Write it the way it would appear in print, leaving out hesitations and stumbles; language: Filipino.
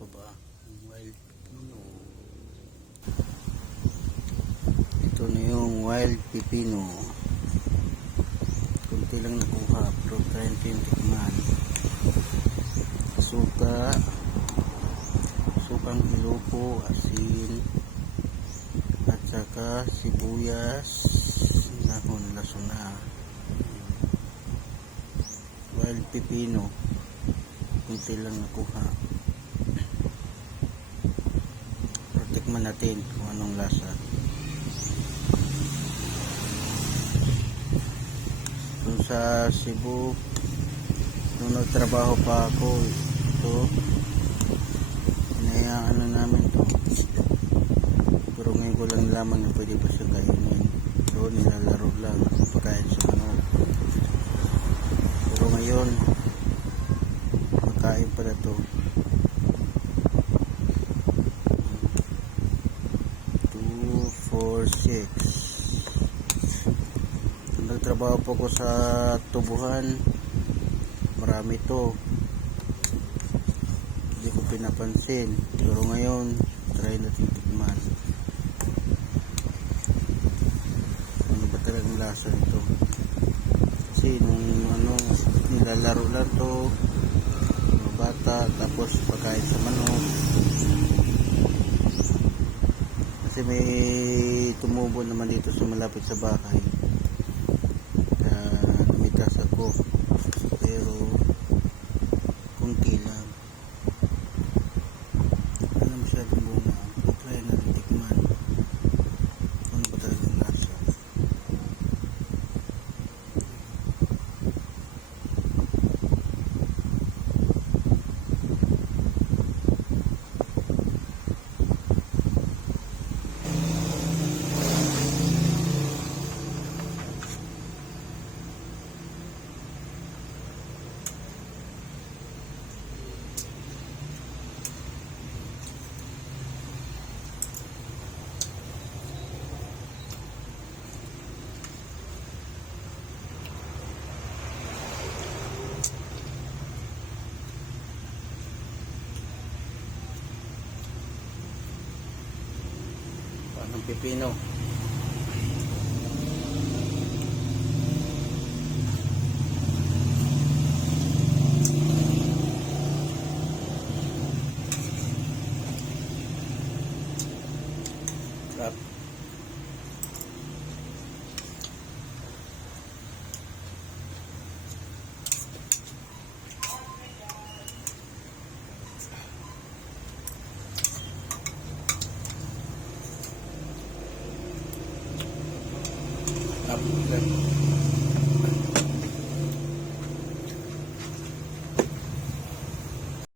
pa ba ang wild pipino? Ito na yung wild pipino. Kunti lang nakuha pero try natin tikman. Sukang ilupo, asin at saka sibuyas, dahon lasuna. Wild pipino, kunti lang nakuha. Pero tikman natin kung anong lasa. Kung sa Cebu nung nagtrabaho pa ako, ito hinayaan na namin to, pero ngayon ko lang nalaman na pwede pa siya kainin. Doon nilalaro lang pagkain sa manok, pero ngayon makain pala to. 2, 4, 6. Nagtrabaho po ko sa tubuhan, marami to, hindi ko pinapansin, pero ngayon try natin tikman. Ano ba talagang lasa nito? Kasi nung nilalaro lang to mga bata, tapos pagkain sa manok, kasi may tumubo naman dito sa malapit sa bahay, kaya namitas ako, pero kunti lang, wala masyadong bunga. Try natin tikman ano ba talagang lasa. Ng pipino. Sarap. Sarap.